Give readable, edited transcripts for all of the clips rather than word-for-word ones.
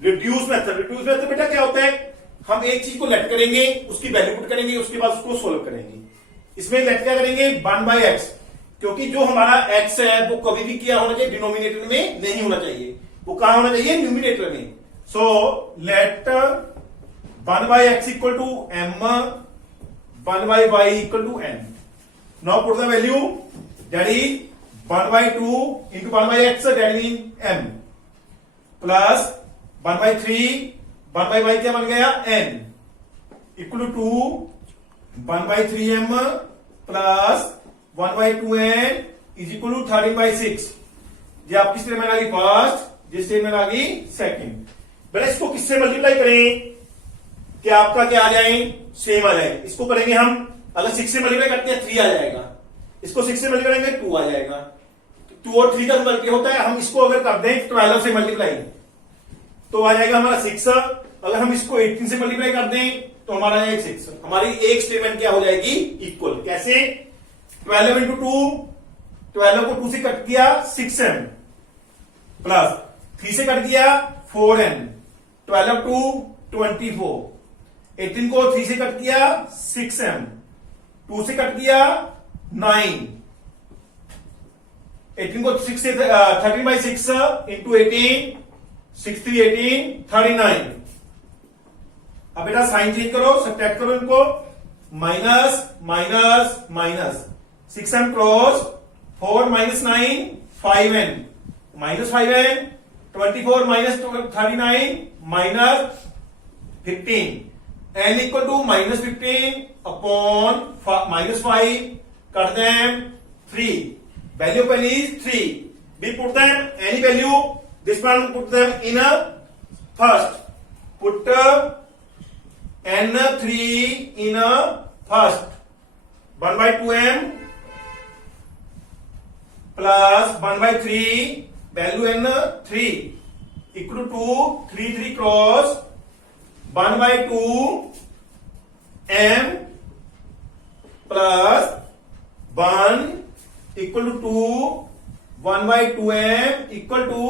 Reduce method बेटा क्या होता है, हम एक चीज को लेट करेंगे, उसकी वैल्यू पुट करेंगे, उसके बाद उसको सोल्व करेंगे। इसमें लेट क्या करेंगे 1/x, क्योंकि जो हमारा x है वो कभी भी क्या होना चाहिए, डिनोमिनेटर में नहीं होना चाहिए, वो कहां होना चाहिए, न्यूमिनेटर में। So let 1/x equal to m, 1/y equal to n। Now put the value, that is 1/2 into 1/x, that means m, plus 1/3, 1/y क्या बन गया n, equal to 1/3m plus 1/2n is equal to 13/6। ये आपकी statement आ गई first, ये statement आ गई second. बेटा इसको किससे मल्टीप्लाई करें कि आपका क्या आ जाए, सेम आ जाए। इसको करेंगे हम, अगर 6 से मल्टीप्लाई करते हैं 3 आ जाएगा, इसको 6 से मल्टीप्लाई करेंगे 2 आ जाएगा। 2 और 3 का मल्टीप्लाई होता है, हम इसको अगर कर दें 12 से मल्टीप्लाई तो आ जाएगा हमारा 6। अगर हम इसको 18 से मल्टीप्लाई कर दें तो हमारा आएगा 6। हमारी एक स्टेटमेंट क्या हो जाएगी, इक्वल। कैसे, 12 इंटू 2, 12 को 2 से कट किया 6m, प्लस 3 से कट किया 4n, 12 टू 24, 18 को 3 से कट किया 6m, 2 से कट किया 9, 18 को 6 से 13/6 इंटू 18, 6 3 18, 39। अब बेटा साइन चेंज करो, सब्ट्रैक्ट करो इनको, minus minus minus, 6m cross 4 minus 9 5n, minus 5n, 24 minus 39 minus 15, n equal to minus 15 upon minus 5, cut them 3, value पहली is 3, we put them any value, this one put them in a first, put n3 in a first, 1/2m plus 1/3 value n3 equal to 3 3 cross 1/2 m plus 1 equal to 2, 1/2m equal to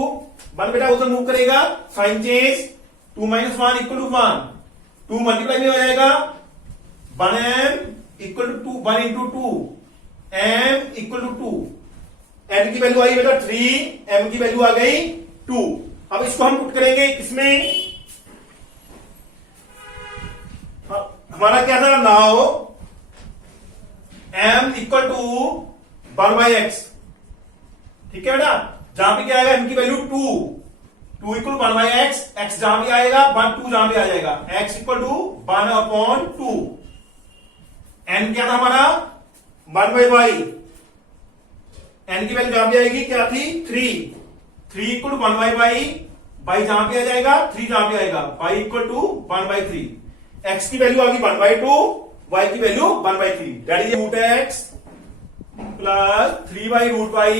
1, बेटा उधर move करेगा, sign change, 2 minus 1 equal to 1, 2 multiply में हो जाएगा, 1m equal to 2, 1 into 2, m equal to 2, n की value आई बेटा 3, m की वैल्यू आ गई 2। अब इसको हम पुट करेंगे किसमें, हमारा क्या था, now m equal to 1/x, ठीक है बेटा, जहां पे क्या आएगा m की वैल्यू 2 इक्वल 1/x, x जहां भी आएगा 1 2 जहां भी आ जाएगा, x इक्वल टू 1/2, n क्या था हमारा 1/y, n की वैल्यू जहां भी आएगी क्या थी 3 इक्वल टू 1/y, y जहां पे आ जाएगा 3 जहां पे आएगा, y इक्वल टू 1/3, x की वैल्यू आ गई 1/2, y की value 1/3, that is root x plus 3/√y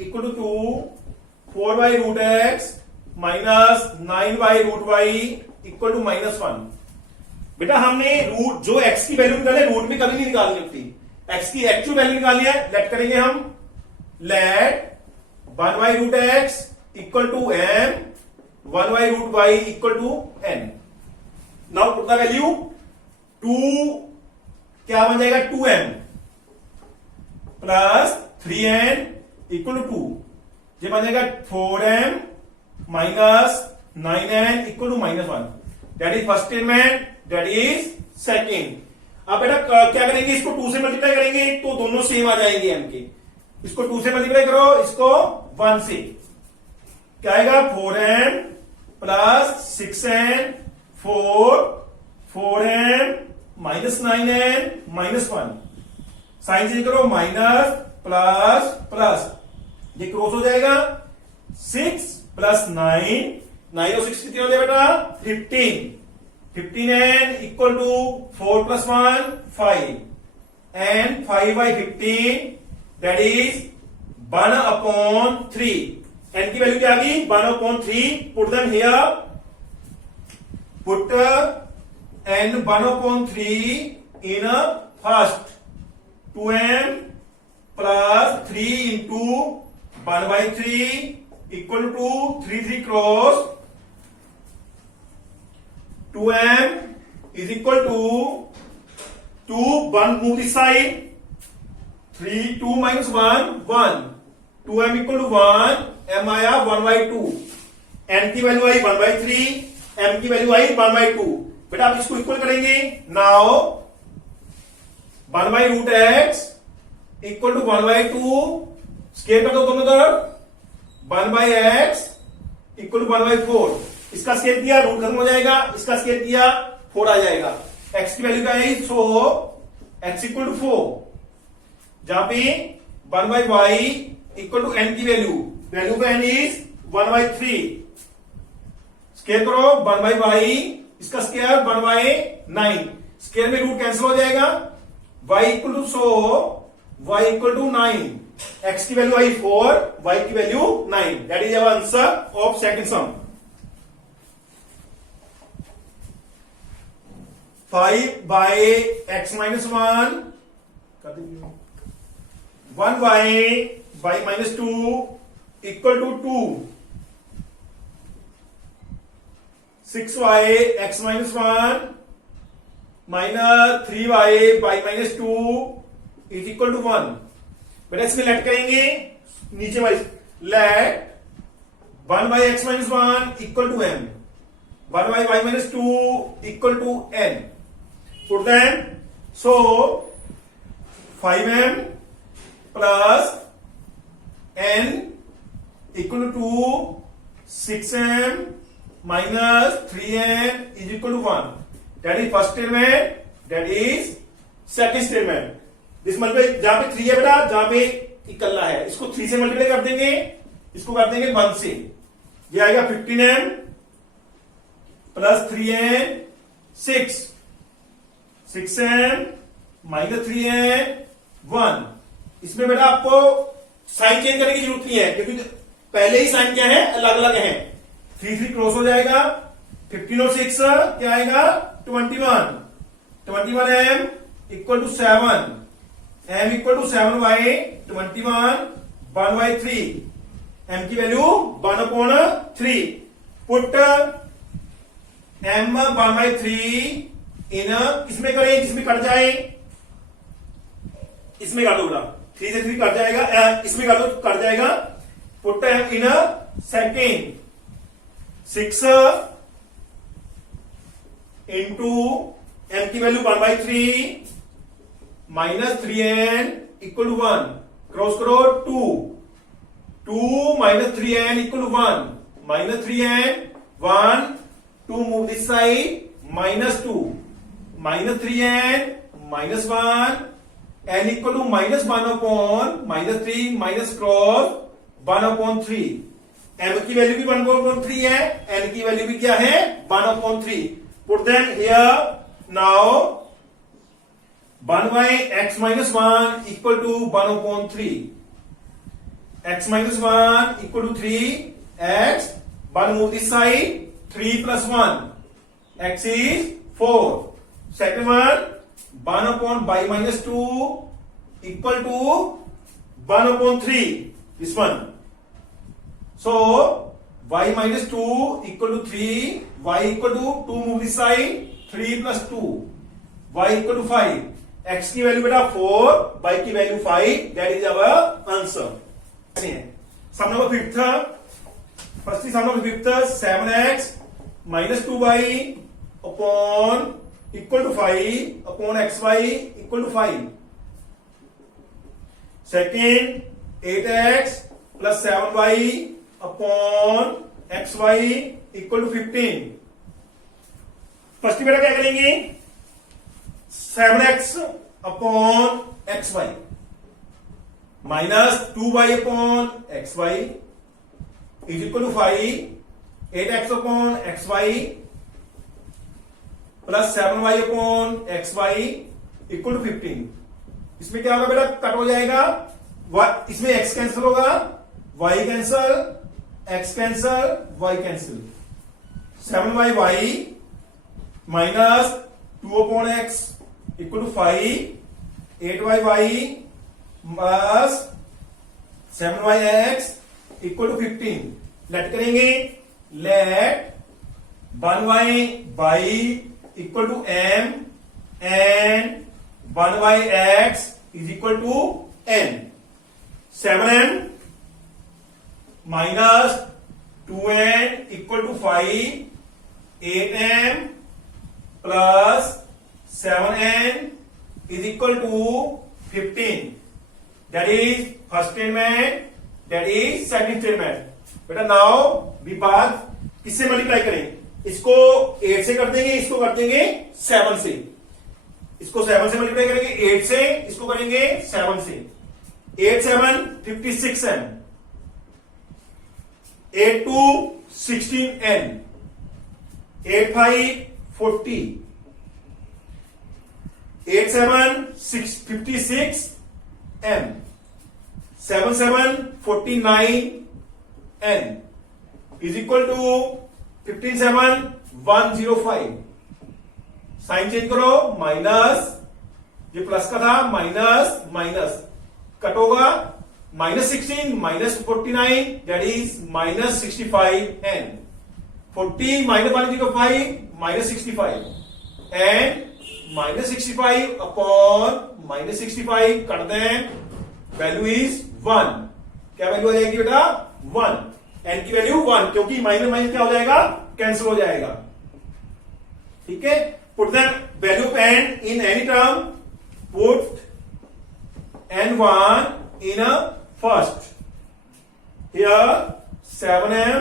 equal to 2, 4/√x minus 9/√y equal to -1। बेटा हमने रूट जो x की वैल्यू निकाले, रूट में कभी नहीं निकालनी होती, x की एक्चुअल वैल्यू निकालनी है, लेट करेंगे हम, let 1/√x equal to m, 1/√y equal to n। Now put the value, 2 क्या बन जाएगा 2m plus 3n equal to 2, ये बन जाएगा 4m minus 9n equal to -1, that is first statement, that is second. अब बेटा क्या करेंगे, इसको 2 से मल्टीप्लाई करेंगे तो दोनों सेम आ जाएंगे m के, इसको 2 से मल्टीप्लाई करो, इसको 1 से, क्या आएगा 4m plus 6n 4m minus 9n -1, sign change करो, माइनस प्लस प्लस, ये क्रॉस हो जाएगा, 6 प्लस 9 और 6 कितने हो जाए बेटा 15, 15n equal to 4 plus 1 5, and 5/15 that is 1/3, n की वैल्यू क्या आ गई 1/3, put them here, put n 1/3 in a first, 2m plus 3 into 1/3 equal to 3 3 cross 2m is equal to 2, 1 move this side, 3, 2 minus 1, 1, 2m equal to 1, m आया 1 by 2, n की value आई 1 by 3, m की value आई 1 by 2। बेटा आप इसको equal करेंगे, now 1 by root x equal to 1 by 2, square कर दो दोनों तरफ, 1 by x equal to 1 by 4। इसका स्केयर किया, रूट खत्म हो जाएगा, इसका स्केयर किया, 4 आ जाएगा। x की वैल्यू क्या है, सो x इक्वल टू 4, जहां पे 1 by y equal to n की value of n is 1 by 3। Square करो 1 by y, इसका स्केयर 1 by 9, स्केयर में रूट कैंसिल हो जाएगा, y equal to so y equal to 9, x की वैल्यू आई 4, y की value 9। That is our answer of second sum. 5 by x minus 1 कर दीजिए, 1 by y minus 2 equal to 2, 6y x minus 1 minus 3y y minus 2 is equal to 1। बेटा इसमें let करेंगे, नीचे wise let 1 by x minus 1 equal to m, 1 by y minus 2 equal to n। Put them, so 5m plus n equal to 2, 6m minus 3n is equal to 1. That is first statement, that is second statement. This multiply, जहां पे 3 है बेटा, जहां पे इकल्ला है, इसको 3 से multiply कर देंगे, इसको कर देंगे 1 से, ये आएगा 15m plus 3n 6m minus 3n 1। इसमें बेटा आपको साइन चेंज करने की जरूरत नहीं है, क्योंकि पहले ही साइन क्या है, अलग अलग है। 3 क्रॉस हो जाएगा, 15 और 6 क्या आएगा 21, 21m equal to 7, m equal to 7y 21, 1 by 3, m की value 1/3। Put m 1 by 3 in किसमें करें, जिसमें कट जाए, इसमें कर दो बेटा, 3 से 3 कट जाएगा, इसमें कर दो कट जाएगा। Put in second, 6 into m की value 1 by 3 minus 3n equal to 1, cross करो 2 minus 3n equal to 1, minus 3n 1, 2 move this side, minus 2, minus 3n minus 1, n equal to minus 1/-3 minus cross 1/3। m की value भी 1/3 है, n की value भी क्या है 1/3। Put them here, now 1 by x minus 1 equal to 1/3, x minus 1 equal to 3, x 1 move this side, 3 plus 1, x is 4। Second one, 1/y minus 2 equal to 1/3, this one। So y minus 2 equal to 3, y equal to 2 move this side, 3 plus 2, y equal to 5, x की value बेटा 4, y की value 5, that is our answer. Sum number fifth, first sum number fifth, 7x minus 2y upon equal to 5 upon xy equal to 5। Second 8x plus 7y upon xy equal to 15। First बेटा क्या करेंगे, 7x upon xy minus 2y upon xy is equal to 5, 8x upon xy plus 7y upon xy equal to 15। इसमें क्या होगा बेटा, cut हो जाएगा, इसमें x कैंसिल होगा, y cancel, x cancel, y cancel, 7y minus 2 upon x equal to 5, 8y plus 7yx equal to 15। Let करेंगे, let 1y equal to m and 1y(x) is equal to n. 7m minus 2n equal to 5, 8m plus 7n is equal to 15. That is first statement, that is second statement. बेटा now भी बात किससे multiply करें? इसको 8 से कर देंगे, इसको कर देंगे 7 से. इसको 7 से मल्टीप्लाई करेंगे, 8 से, इसको करेंगे 7 से. 8 7 56m, 8 2 16n, 8 5 40, 8 7 6 56m, 7 7 49n is equal to 15 7 105. Sign change करो, माइनस, ये प्लस का था, माइनस माइनस कट होगा, -16 -49 that is -65n. 40 -105 -65 and -65 upon -65 कर दें, वैल्यू इज 1. क्या वैल्यू आ जाएगी बेटा? 1. एन की वैल्यू 1, क्योंकि माइनस माइनस क्या हो जाएगा? कैंसिल हो जाएगा. ठीक है. Put the value of n in any term. Put n1 in a first. Here 7m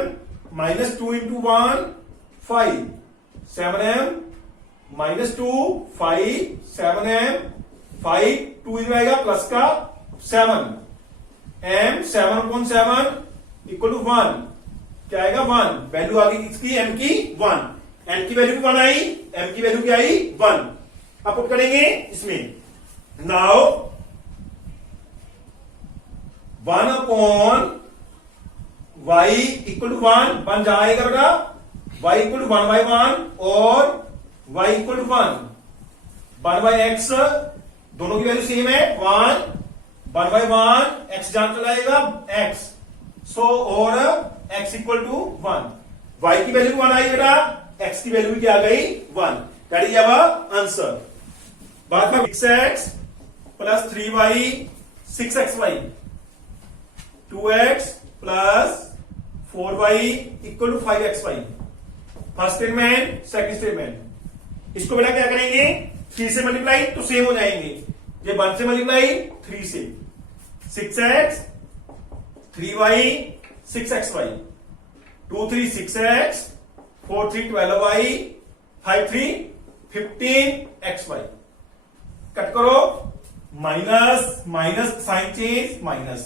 minus 2 into 1 5. 7m minus 2 5, 7m 5 2 इधर आएगा प्लस का 7 m 7 upon 7 इक्वल टू 1. क्या आएगा? 1. वैल्यू आ गई इसकी m की 1. n की वैल्यू भी 1 आई, m की वैल्यू क्या आई? 1. अब पुट करेंगे इसमें. Now 1 upon y equal to 1 बन जाएगा बेटा. y इक्वल टू 1/1 और y इक्वल टू 1. 1/x दोनों की वैल्यू सेम है 1. 1/1 x जान चला जाएगा x. सो और x इक्वल टू 1. y की वैल्यू 1 आई बेटा, x की वैल्यू क्या आ गई? 1. That is our answer. बाद में 6x plus 3y 6xy, 2x plus 4y equal to 5xy. First statement, second statement. इसको बेटा क्या करेंगे? 3 से मल्टीप्लाई तो सेम हो जाएंगे. ये 1 से मल्टीप्लाई 3 से. 6x 3y 6xy, 2 3 6x, 4 3 12y, 5 3 15xy. Cut करो, minus minus sign change, minus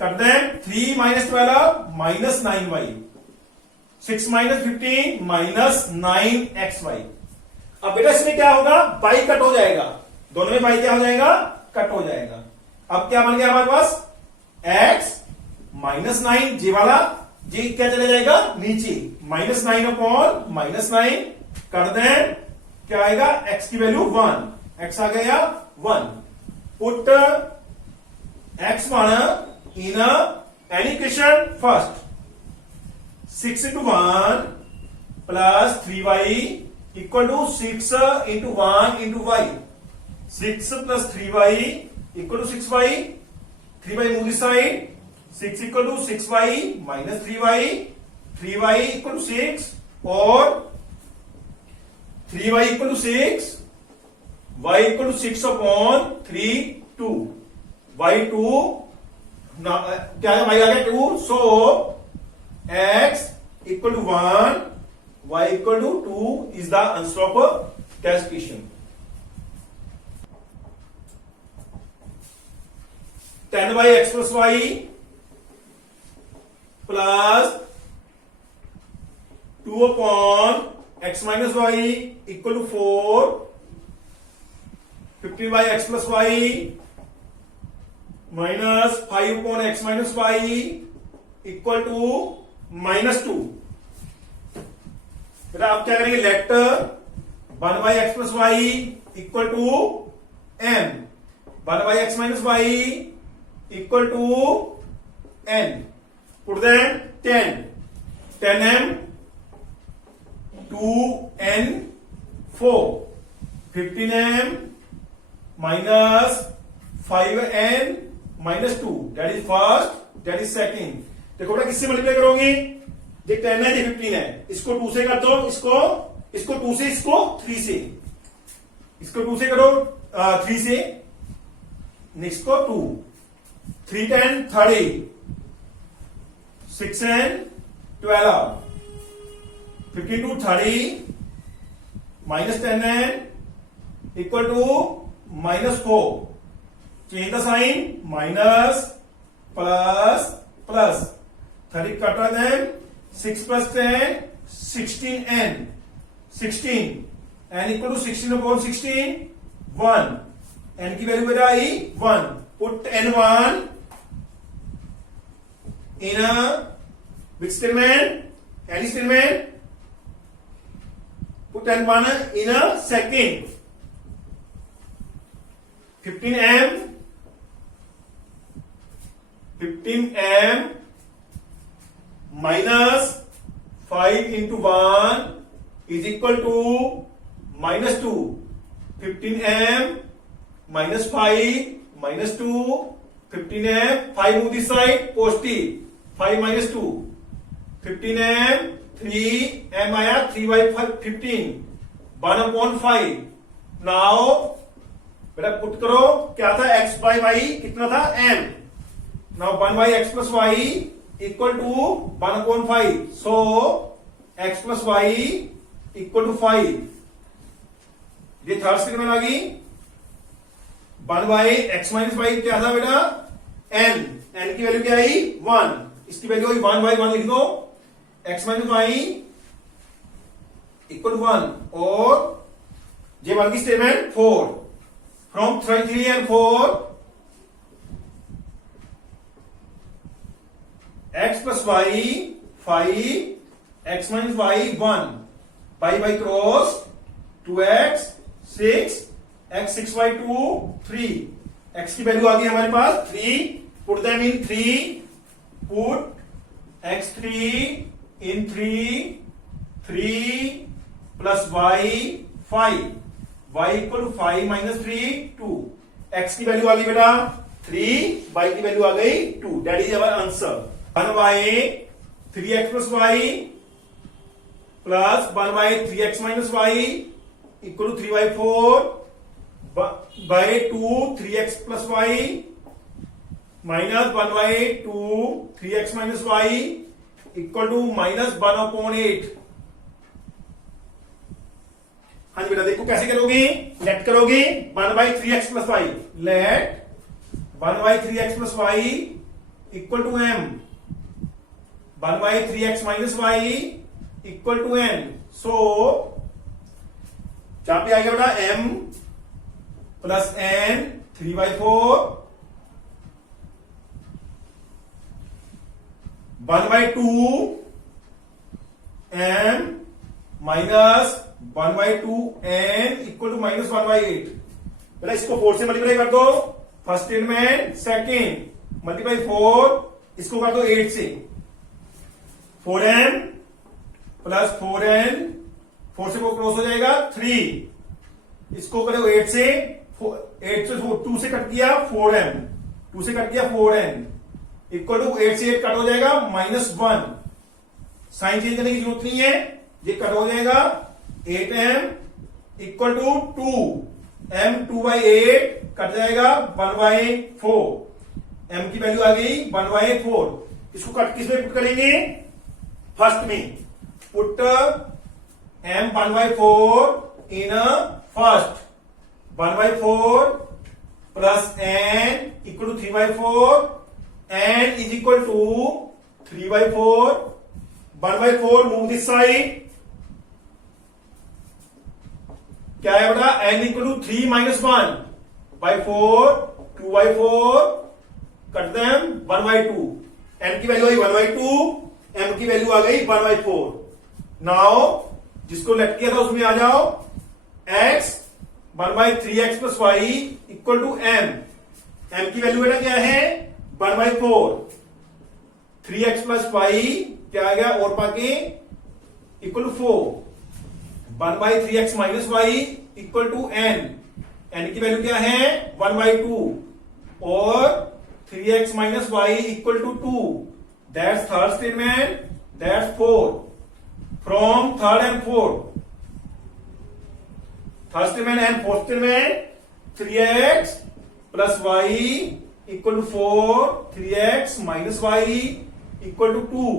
कर दें. 3 minus 12 minus 9y, 6 minus 15 minus 9xy. अब बेटा इसमें क्या होगा? y कट हो जाएगा, दोनों में y क्या हो जाएगा? कट हो जाएगा. अब क्या बन गया हमारे पास? x -9, जे वाला जे क्या चला जाएगा? नीचे. -9 अपॉन -9 कर दें, क्या आएगा? x की वैल्यू 1. x आ गया 1. Put x1 in any equation first. 6 into 1 plus 3y equal to 6 into 1 into y. 6 plus 3y equal to 6y. 3y move this side. 6 equal to 6y minus 3y. 3y equal to 6 or 3y equal to 6. y equal to 6 upon 3 2. y 2 क्या है? y आ गया 2. सो x equal to 1, y equal to 2 is the answer of test question. 10y(x plus y) plus 2 upon x minus y equal to 4. 15y(x plus y) minus 5 upon x minus y equal to -2. बेटा आप क्या करेंगे? Let 1y(x plus y equal to m, 1y(x minus y equal to n. Put them 10. 10m 2n 4 15m minus 5n minus 2 that is first that is second। देखो बेटा किससे multiply करोगे, ये 10 है ये 15 है, इसको 2 से कर दो, इसको 2 से, इसको 3 से, इसको 2 से करो 3 से, नेक्स्ट को 2 3 10 30 6 and 12 15 to 30 minus 10 and equal to minus 4। Change the sign, minus plus plus 30 cutter then 6 plus 10 16n 16 n equal to 16 upon 16 1 n की वैल्यू बेटा आई 1। Put n1 in a which statement, any statement, put n1 in a second 15m minus 5 into 1 is equal to minus 2। 15m minus 5 minus 2 15m 5 move this side positive 5 minus 2 15m 3m आया 3 by 15 1 upon 5। Now बेटा put करो क्या था x by y कितना था m। Now 1 by x plus y equal to 1 upon 5 so x plus y equal to 5। ये third statement आ गई। 1 by x minus y क्या था बेटा n की वैल्यू क्या आई 1, इसकी वैल्यू आई 1 by 1 लिख दो x minus y इक्वल 1 और ये बन गई statement 4 from 3 and 4 x plus y 5 x minus y 1 by cross 2x 6 x 6 by 2 3 x की वैल्यू आ गई हमारे पास 3। Put them in 3 put x3 in 3 plus y 5 y equal to 5 minus 3 2 x की value आ गई बेटा 3 y की value आ गई 2 that is our answer. 1 by 3x plus y plus 1 by 3x minus y equal to 3 by 4 by 2 3x plus y minus 1 by 2 3x minus y equal to minus 1 upon 8। हाँ जी बेटा देखो कैसे करोगे, late करोगे 1 by 3x plus y, let 1 by 3x plus y equal to m 1 by 3x minus y equal to n। so जहां पे आएगा बेटा m plus n 3 by 4 1 by 2 m minus 1 by 2 n equal to minus 1 by 8। बेटा इसको 4 से multiply कर दो, first statement second multiply 4 इसको कर दो 8 से 4m प्लस 4n 4 से वो क्रॉस हो जाएगा 3 इसको करो 8 से 2 से कट किया 4m 2 से कट किया 4n इक्वल टू 8 से 8 कट हो जाएगा -1। साइन चेंज करने की जरूरत नहीं है, ये कट हो जाएगा 8m equal to 2m 2 by 8 cut जाएगा 1 by 4 m की वैल्यू आ गई 1 by 4। इसको कट किस में पुट करेंगे, फर्स्ट में put m 1 by 4 in first 1 by 4 plus n equal to 3 by 4 n is equal to 3 by 4 1 by 4 move this side क्या है बेटा n equal to 3 minus 1 by 4 2 by 4 cut them 1 by 2 n की value आई 1 by 2 m की value आ गई 1 by 4। Now जिसको late किया था उसमें आ जाओ x 1 by 3x plus y equal to m की वैल्यू बेटा क्या है 1 by 4 3x plus y क्या आ गया और पाके equal to 4 1/3x minus y equal to n। n की वैल्यू क्या है 1/2 और 3x minus y equal to 2। That's third statement, that's fourth. From third and fourth, third statement and fourth statement, 3x plus y equal to 4, 3x minus y equal to 2।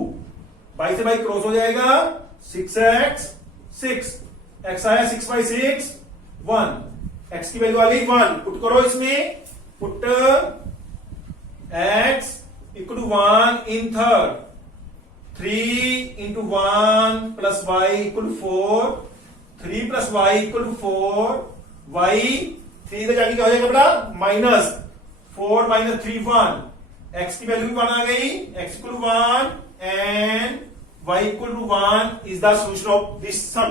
बाई से बाई cross हो जाएगा, 6x 6, x आया 6/6 1, x की value आ गई 1। Put करो इसमें, put x equal to 1 in third, 3 into 1 plus y equal to 4, 3 plus y equal to 4, y 3 इधर जाके क्या हो जाएगा बेटा माइनस 4 माइनस 3 1, x की वैल्यू भी 1 आ गई, x equal to 1 and y equal to 1 is the solution of this some.